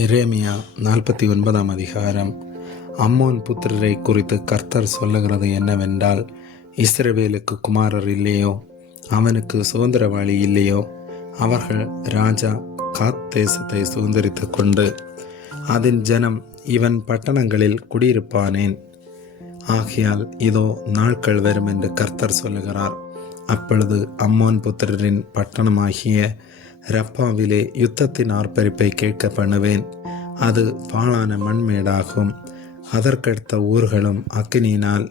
எரேமியா 49 அதிகாரம். அம்மோன் புத்திரரை குறித்து கர்த்தர் சொல்லுகிறது என்னவென்றால், இஸ்ரவேலுக்கு குமாரர் இல்லையோ, அவனுக்கு சுதந்திரவாளி இல்லையோ, அவர்கள் ராஜா காத் தேசத்தை சுதந்திரித்து கொண்டு அதன் ஜனம் இவன் பட்டணங்களில் குடியிருப்பானேன். ஆகையால் இதோ நாட்கள் வரும் என்று கர்த்தர் சொல்லுகிறார். அப்பொழுது அம்மோன் புத்திரரின் பட்டணமாகிய ரப்பாவிலே யுத்தத்தின் ஆர்ப்பரிப்பை கேட்க பண்ணுவேன். அது பாழான மண்மேடாகும். அதற்கடுத்த ஊர்களும் அக்கினியினால்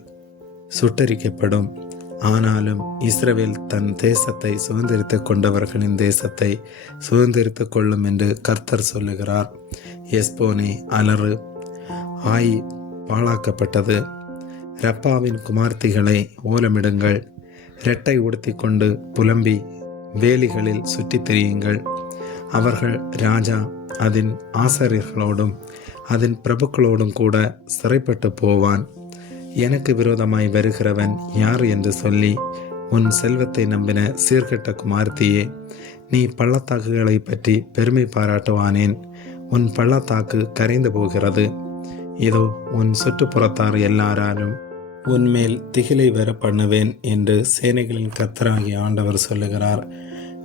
சுட்டரிக்கப்படும். ஆனாலும் இஸ்ரவேல் தன் தேசத்தை சுதந்திரித்து கொண்டவர்களின் தேசத்தை சுதந்திரித்து கொள்ளும் என்று கர்த்தர் சொல்லுகிறார். எஸ்போனே அலறு, ஆயி பாழாக்கப்பட்டது. ரப்பாவின் குமார்த்திகளை ஓலமிடுங்கள். இரட்டை உடுத்தி கொண்டு புலம்பி வேலிகளில் சுற்றித் திரியுங்கள். அவர்கள் ராஜா அதன் ஆசாரியர்களோடும் அதன் பிரபுக்களோடும் கூட சிறைப்பட்டு போவான். எனக்கு விரோதமாய் வருகிறவன் யார் என்று சொல்லி உன் செல்வத்தை நம்பின சீர்கெட்ட குமார்த்தியே, நீ பள்ளத்தாக்குகளை பற்றி பெருமை பாராட்டுவானேன்? உன் பள்ளத்தாக்கு கரைந்து போகிறது. இதோ உன் சுற்றுப்புறத்தார் எல்லாராலும் உன்மேல் திகிலை வர பண்ணுவேன் என்று சேனைகளின் கர்த்தராகிய ஆண்டவர் சொல்லுகிறார்.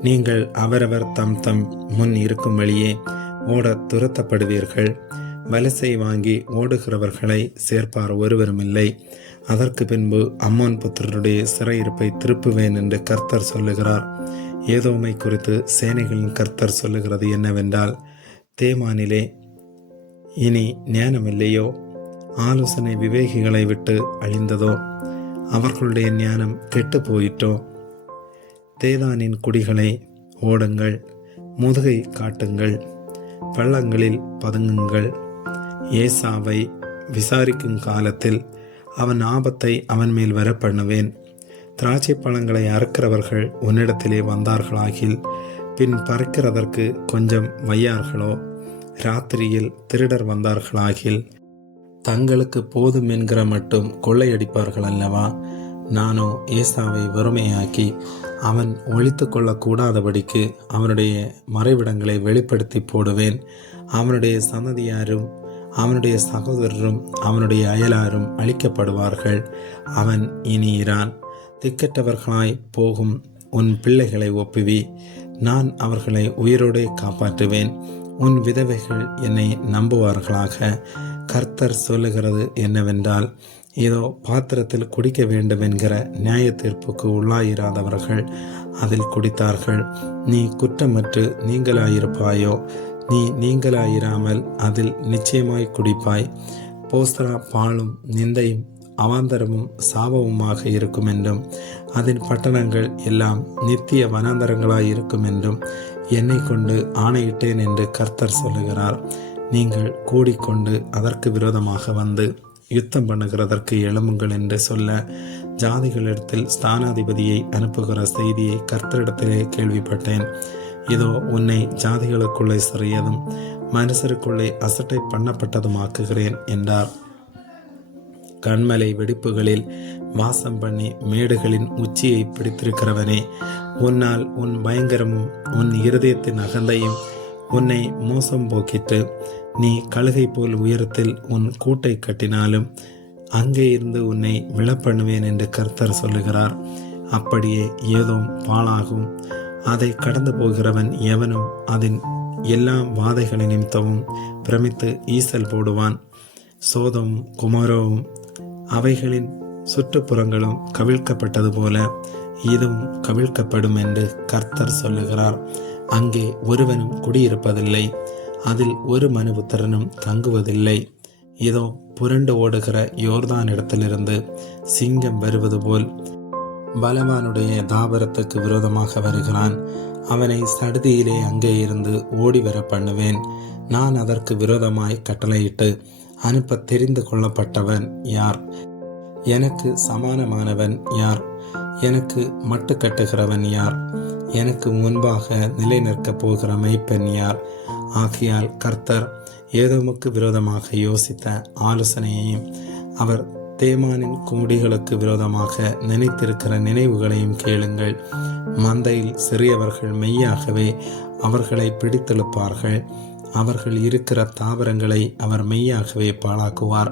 நீங்கள் அவரவர் தம் தம் முன் இருக்கும் வழியே ஓட துரத்தப்படுவீர்கள். வலசை வாங்கி ஓடுகிறவர்களை சேர்ப்பார் ஒருவரும் இல்லை. அதற்கு பின்பு அம்மோன் புத்திரருடைய சிறையிருப்பை திருப்புவேன் என்று கர்த்தர் சொல்லுகிறார். ஏதோமை குறித்து சேனைகளின் கர்த்தர் சொல்லுகிறது என்னவென்றால், தேமானிலே இனி ஞானமில்லையோ? ஆலோசனை விவேகிகளை விட்டு அழிந்ததோ? அவர்களுடைய ஞானம் கெட்டு போயிட்டோ? தேதானின் குடிகளை ஓடுங்கள், முதுகை காட்டுங்கள், பள்ளங்களில் பதுங்குங்கள். ஏசாவை விசாரிக்கும் காலத்தில் அவன் ஆபத்தை அவன் மேல் வர பண்ணுவேன். திராட்சை பழங்களை அறுக்கிறவர்கள் உன்னிடத்திலே வந்தார்களாகில் பின் பறிக்கிறதற்கு கொஞ்சம் வையார்களோ? ராத்திரியில் திருடர் வந்தார்களாகில் தங்களுக்கு போதும் என்கிற மட்டும் கொள்ளையடிப்பார்கள் அல்லவா? நானோ ஏசாவை வறுமையாக்கி அவன் ஒழித்து கொள்ளக்கூடாதபடிக்கு அவனுடைய மறைவிடங்களை வெளிப்படுத்தி போடுவேன். அவனுடைய சந்ததியாரும் அவனுடைய சகோதரரும் அவனுடைய அயலாரும் அழிக்கப்படுவார்கள். அவன் இனி இரான். திக்கற்றவர்களாய் போகும் உன் பிள்ளைகளை ஒப்புவி. நான் அவர்களை உயிரோடு காப்பாற்றுவேன். உன் விதவைகள் என்னை நம்புவார்களாக. கர்த்தர் சொல்லுகிறது என்னவென்றால், இதோ பாத்திரத்தில் குடிக்க வேண்டும் என்கிற நியாய தீர்ப்புக்கு உள்ளாயிராதவர்கள் அதில் குடித்தார்கள். நீ குற்றமற்று நீங்களாயிருப்பாயோ? நீ நீங்களாயிராமல் அதில் நிச்சயமாய் குடிப்பாய். போஸ்தரா பாலும் நிந்தையும் அவாந்தரமும் சாபமுமாக இருக்கும் என்றும் அதன் பட்டணங்கள் எல்லாம் நித்திய வனாந்தரங்களாயிருக்கும் என்றும் என்னை கொண்டு ஆணையிட்டேன் என்று கர்த்தர் சொல்லுகிறார். நீங்கள் கூடிக்கொண்டு அதற்கு விரோதமாக வந்து யுத்தம் பண்ணுகிறதற்கு எழும்புங்கள் என்று சொல்ல ஜாதிகளிடத்தில் ஸ்தானாதிபதியை அனுப்புகிற செய்தியை கர்த்தரிடத்திலே கேள்விப்பட்டேன். இதோ உன்னை ஜாதிகளுக்குள்ளே சிறியதும் மனுஷருக்குள்ளே அசட்டை பண்ணப்பட்டதுமாக்குகிறேன் என்றார். கண்மலை வெடிப்புகளில் வாசம் பண்ணி மேடுகளின் உச்சியை பிடித்திருக்கிறவனே, உன்னால் உன் பயங்கரமும் உன் இருதயத்தின் அகந்தையும் உன்னை மோசம் போக்கிட்டு நீ கழுகை போல் உயரத்தில் உன் கூட்டை கட்டினாலும் அங்கே இருந்து உன்னை விழப்பண்ணுவேன் என்று கர்த்தர் சொல்லுகிறார். அப்படியே ஏதோம் பாழாகும். அதை கடந்து போகிறவன் எவனும் அதன் எல்லா வாதைகளின் நிமித்தமும் பிரமித்து ஈசல் போடுவான். சோதம் குமாரோவும் அவைகளின் சுற்றுப்புறங்களும் கவிழ்க்கப்பட்டது போல இதுவும் கவிழ்க்கப்படும் என்று கர்த்தர் சொல்லுகிறார். அங்கே ஒருவனும் குடியிருப்பதில்லை, அதில் ஒரு மனுபுத்திரனும் தங்குவதில்லை. இதோ புரண்டு ஓடுகிற யோர்தான் இடத்திலிருந்து சிங்கம் வருவது போல் பலவானுடைய தாபரத்துக்கு விரோதமாக வருகிறான். அவனை சடுதியிலே அங்கே இருந்து ஓடி வர பண்ணுவேன். நான் அதற்கு விரோதமாய் கட்டளையிட்டு அனுப்ப தெரிந்து கொள்ளப்பட்டவன் யார்? எனக்கு சமானமானவன் யார்? எனக்கு மட்டு கட்டுகிறவன் யார்? எனக்கு முன்பாக நிலை நிற்கப் போகிற மெய்ப்பெண் யார்? ஆகையால் கர்த்தர் ஏதோமுக்கு விரோதமாக யோசித்த ஆலோசனையையும் அவர் தேமானின் குடிகளுக்கு விரோதமாக நினைத்திருக்கிற நினைவுகளையும் கேளுங்கள். மந்தையில் சிறியவர்கள் மெய்யாகவே அவர்களை பிடித்தெழுப்பார்கள். அவர்கள் இருக்கிற தாவரங்களை அவர் மெய்யாகவே பாழாக்குவார்.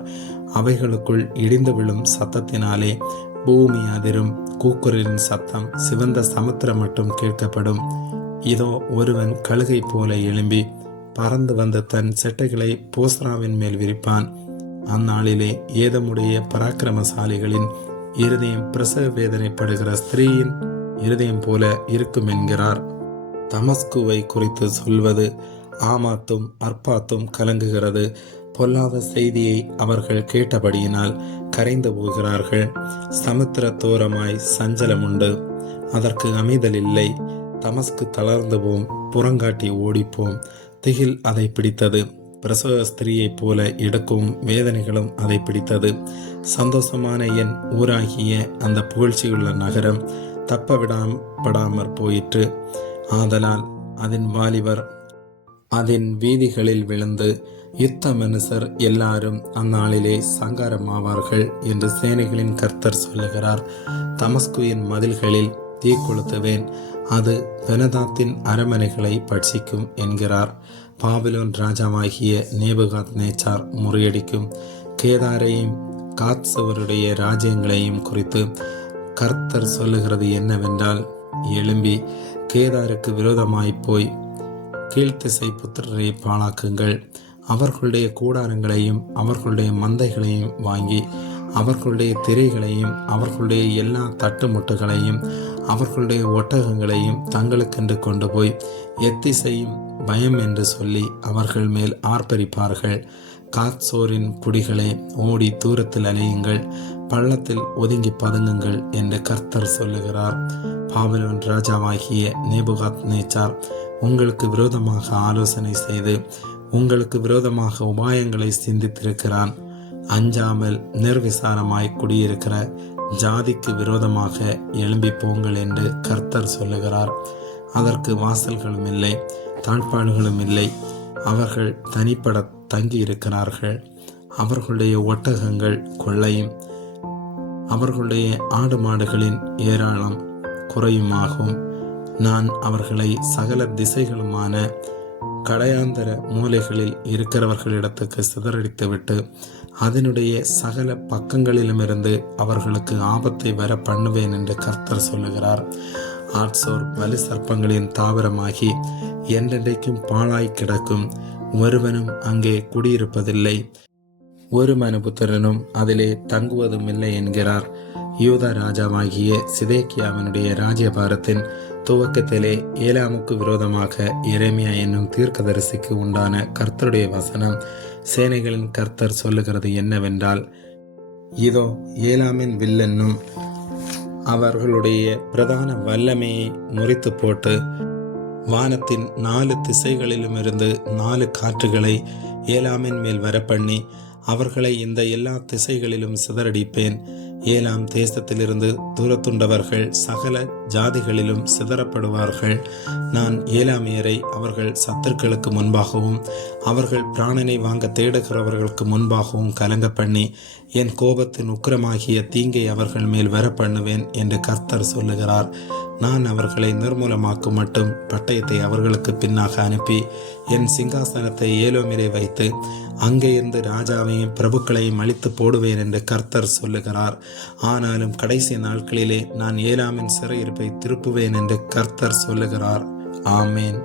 அவைகளுக்குள் இடிந்து விழும் சத்தத்தினாலே பூமி அதிரும். கூக்குரலின் சத்தம் சிவந்த சமுத்திரம் மட்டும் கேட்கப்படும். இதோ ஒருவன் கழுகை போல எழும்பி பறந்து வந்து தன் செட்டைகளை போஸ்ராவின் மேல் விரிப்பான். அந்நாளிலே ஏதமுடைய பராக்கிரமசாலிகளின் இருதயம் பிரசவ வேதனைப்படுகிற ஸ்திரீயின் இருதயம் போல இருக்கும் என்கிறார். தமஸ்குவை குறித்து சொல்வது ஆமாத்தும் அர்பாத்தும் கலங்குகிறது. பொல்லாத செய்தியை அவர்கள் கேட்டபடியினால் கரைந்து போகிறார்கள். சமுத்திரத்தோரமாய் சஞ்சலம் உண்டு, அதற்கு அமைதல் இல்லை. தமஸ்கு தளர்ந்து போம், புறங்காட்டி ஓடிப்போம். திகில் அதை பிடித்தது. பிரசவ ஸ்திரீயைப் போல எடுக்கும் வேதனைகளும் அதை பிடித்தது. சந்தோஷமான என் ஊராகிய அந்த புகழ்ச்சியுள்ள நகரம் தப்ப விடாமற் போயிற்று. ஆதலால் அதன் வாலிபர் அதன் வீதிகளில் விழுந்து யுத்த மனுஷர் எல்லாரும் அந்நாளிலே சங்காரமாவார்கள் என்று சேனைகளின் கர்த்தர் சொல்லுகிறார். தமஸ்குவின் மதில்களில் தீ கொளுத்துவேன், அது பெனதாத்தின் அரமனைகளை பட்சிக்கும் என்கிறார். பாபிலோன் ராஜாவாகிய நேபுகாத் நேச்சார் முறியடிக்கும் கேதாரையும் காத்சவருடைய ராஜ்யங்களையும் குறித்து கர்த்தர் சொல்லுகிறது என்னவென்றால், எழும்பி கேதாருக்கு விரோதமாய் போய் கீழ்த்திசை புத்திரரை பாழாக்குங்கள். அவர்களுடைய கூடாரங்களையும் அவர்களுடைய மந்தைகளையும் வாங்கி அவர்களுடைய திரைகளையும் அவர்களுடைய எல்லா தட்டுமுட்டுகளையும் அவர்களுடைய ஒட்டகங்களையும் தங்களுக்கென்று கொண்டு போய் எத்திசையும் பயம் என்று சொல்லி அவர்கள் மேல் ஆர்ப்பரிப்பார்கள். காத்சோரின் குடிகளை ஓடி தூரத்தில் அலையுங்கள், பள்ளத்தில் ஒதுங்கி பதுங்குங்கள் என்று கர்த்தர் சொல்லுகிறார். பாபிலோன் ராஜாவாகிய நேபுகாத் நேச்சார் உங்களுக்கு விரோதமாக ஆலோசனை செய்து உங்களுக்கு விரோதமாக உபாயங்களை சிந்தித்திருக்கிறான். அஞ்சாமல் நிர்விசாரமாய் குடியிருக்கிற ஜாதிக்கு விரோதமாக எழும்பி போங்கள் என்று கர்த்தர் சொல்லுகிறார். அதற்கு வாசல்களும் இல்லை, தாழ்பாடுகளும் இல்லை. அவர்கள் தனிப்பட தங்கி இருக்கிறார்கள். அவர்களுடைய ஒட்டகங்கள் கொள்ளையும் அவர்களுடைய ஆடு மாடுகளின் ஏராளம் குறையுமாகும். நான் அவர்களை சகல திசைகளுமான கடையாந்தர மூலைகளில் இருக்கிறவர்களிடத்துக்கு சிதறடித்துவிட்டு அதனுடைய சகல பக்கங்களிலுமிருந்து அவர்களுக்கு ஆபத்தை வர பண்ணுவேன் என்று கர்த்தர் சொல்லுகிறார். ஆட்சோர் வலு சர்ப்பங்களின் தாவரமாகி என்றென்றைக்கும் பாழாய் கிடக்கும். ஒருவனும் அங்கே குடியிருப்பதில்லை, ஒரு மனுபுத்திரனும் அதிலே தங்குவதும் இல்லை என்கிறார். யூதா ராஜாவாகிய சிதேக்கியாவினுடைய ராஜ்யபாரத்தின் துவக்கத்திலே ஏலாமுக்கு விரோதமாக எரேமியா என்னும் தீர்க்கதரிசிக்கு உண்டான கர்த்தருடைய வசனம் சேனைகளின் கர்த்தர் சொல்லுகிறது என்னவென்றால், இதோ ஏலாமின் வில்லென்னும் அவர்களுடைய பிரதான வல்லமையை முறித்து போட்டு வானத்தின் 4 திசைகளிலுமிருந்து 4 காற்றுகளை ஏலாமின் மேல் வரப்பண்ணி அவர்களை இந்த எல்லா திசைகளிலும் சிதறடிப்பேன். ஏலாம் தேசத்திலிருந்து தூரத்துண்டவர்கள் சகல ஜாதிகளிலும் சிதறப்படுவார்கள். நான் ஏலாமியரை அவர்கள் சத்துருக்களுக்கு முன்பாகவும் அவர்கள் பிராணனை வாங்க தேடுகிறவர்களுக்கு முன்பாகவும் கலங்க பண்ணி என் கோபத்தின் உக்கிரமாகிய தீங்கை அவர்கள் மேல் வர பண்ணுவேன் என்று கர்த்தர் சொல்லுகிறார். நான் அவர்களை நிர்மூலமாக்கும் மட்டும் பட்டயத்தை அவர்களுக்கு பின்னாக அனுப்பி என் சிங்காசனத்தை ஏலோமிலே வைத்து அங்கே இருந்து ராஜாவையும் பிரபுக்களையும் அழித்து போடுவேன் என்று கர்த்தர் சொல்லுகிறார். ஆனாலும் கடைசி நாட்களிலே நான் ஏலாமின் சிறையிருப்பை திருப்புவேன் என்று கர்த்தர் சொல்லுகிறார். ஆமேன்.